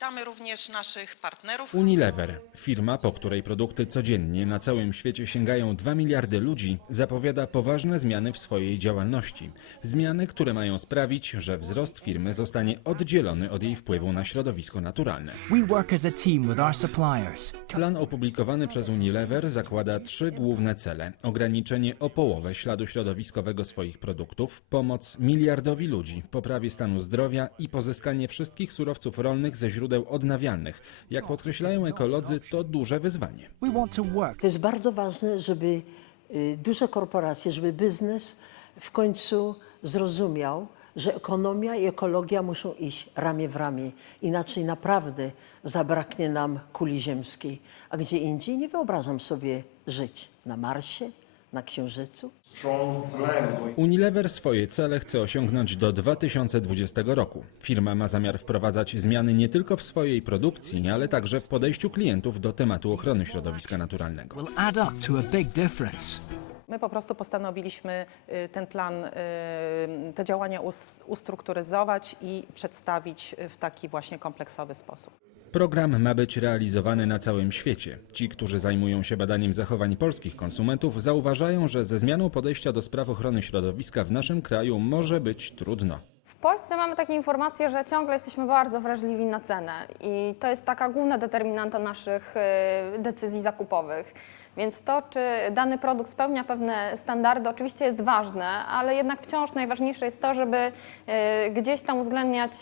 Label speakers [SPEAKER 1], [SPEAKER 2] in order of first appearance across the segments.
[SPEAKER 1] Witamy również naszych partnerów.
[SPEAKER 2] Unilever, firma, po której produkty codziennie na całym świecie sięgają 2 miliardy ludzi, zapowiada poważne zmiany w swojej działalności. Zmiany, które mają sprawić, że wzrost firmy zostanie oddzielony od jej wpływu na środowisko naturalne. Plan opublikowany przez Unilever zakłada trzy główne cele: ograniczenie o połowę śladu środowiskowego swoich produktów, pomoc miliardowi ludzi w poprawie stanu zdrowia i pozyskanie wszystkich surowców rolnych ze źródeł odnawialnych. Jak podkreślają ekolodzy, to duże wyzwanie.
[SPEAKER 3] To
[SPEAKER 4] jest bardzo ważne, żeby y, duże korporacje, żeby biznes w końcu zrozumiał, że ekonomia i ekologia muszą iść ramię w ramię. Inaczej naprawdę zabraknie nam kuli ziemskiej. A gdzie indziej nie wyobrażam sobie żyć na Marsie, na Księżycu.
[SPEAKER 2] Unilever swoje cele chce osiągnąć do 2020 roku. Firma ma zamiar wprowadzać zmiany nie tylko w swojej produkcji, ale także w podejściu klientów do tematu ochrony środowiska naturalnego.
[SPEAKER 3] will add up to a big difference.
[SPEAKER 5] My po prostu postanowiliśmy y, ten plan, y, te działania us- ustrukturyzować i przedstawić w taki właśnie kompleksowy sposób.
[SPEAKER 2] Program ma być realizowany na całym świecie. Ci, którzy zajmują się badaniem zachowań polskich konsumentów, zauważają, że ze zmianą podejścia do spraw ochrony środowiska w naszym kraju może być trudno.
[SPEAKER 6] W Polsce mamy takie informacje, że ciągle jesteśmy bardzo wrażliwi na cenę i to jest taka główna determinanta naszych y, decyzji zakupowych. Więc to, czy dany produkt spełnia pewne standardy, oczywiście jest ważne, ale jednak wciąż najważniejsze jest to, żeby y, gdzieś tam uwzględniać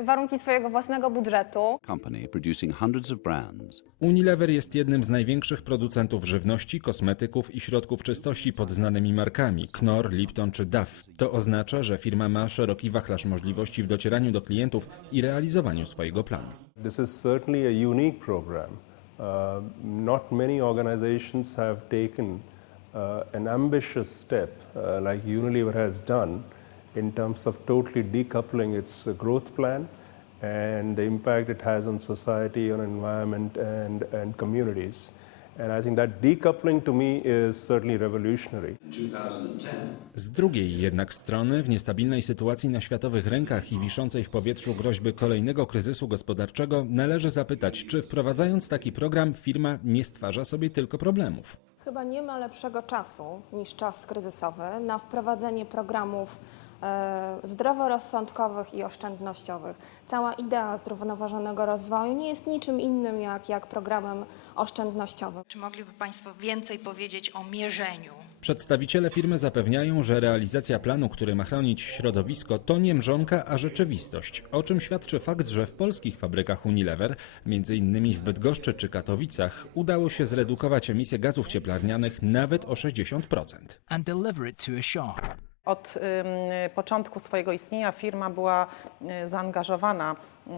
[SPEAKER 6] y, warunki swojego własnego budżetu.
[SPEAKER 7] company producing hundreds of brands.
[SPEAKER 2] Unilever jest jednym z największych producentów żywności, kosmetyków i środków czystości pod znanymi markami Knorr, Lipton czy Duff. To oznacza, że firma ma szeroki wachlarz możliwości w docieraniu do klientów i realizowaniu swojego planu.
[SPEAKER 8] This is certainly a unique program. Uh, not many organizations have taken uh, an ambitious step uh, like Unilever has done in terms of totally decoupling its uh, growth plan and the impact it has on society, on environment, and, and communities. And I think that decoupling to me is certainly revolutionary.
[SPEAKER 2] Z drugiej jednak strony, w niestabilnej sytuacji na światowych rynkach i wiszącej w powietrzu groźby kolejnego kryzysu gospodarczego, należy zapytać, czy wprowadzając taki program firma nie stwarza sobie tylko problemów.
[SPEAKER 9] Chyba nie ma lepszego czasu niż czas kryzysowy na wprowadzenie programów zdroworozsądkowych i oszczędnościowych. Cała idea zrównoważonego rozwoju nie jest niczym innym jak, jak programem oszczędnościowym.
[SPEAKER 10] Czy mogliby Państwo więcej powiedzieć o mierzeniu?
[SPEAKER 2] Przedstawiciele firmy zapewniają, że realizacja planu, który ma chronić środowisko, to nie mrzonka, a rzeczywistość. O czym świadczy fakt, że w polskich fabrykach Unilever, między innymi w Bydgoszczy czy Katowicach, udało się zredukować emisję gazów cieplarnianych nawet o 60%.
[SPEAKER 5] Od początku swojego istnienia firma była y, zaangażowana y,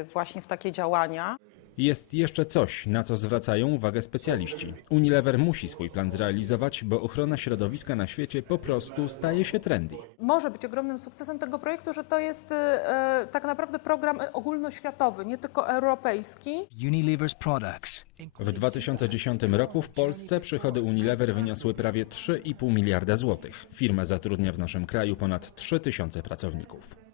[SPEAKER 5] y, właśnie w takie działania.
[SPEAKER 2] Jest jeszcze coś, na co zwracają uwagę specjaliści. Unilever musi swój plan zrealizować, bo ochrona środowiska na świecie po prostu staje się trendy.
[SPEAKER 11] Może być ogromnym sukcesem tego projektu, że to jest e, tak naprawdę program ogólnoświatowy, nie tylko europejski.
[SPEAKER 3] Unilever's products.
[SPEAKER 2] W 2010 roku w Polsce przychody Unilever wyniosły prawie 3,5 miliarda złotych. Firma zatrudnia w naszym kraju ponad 3 tysiące pracowników.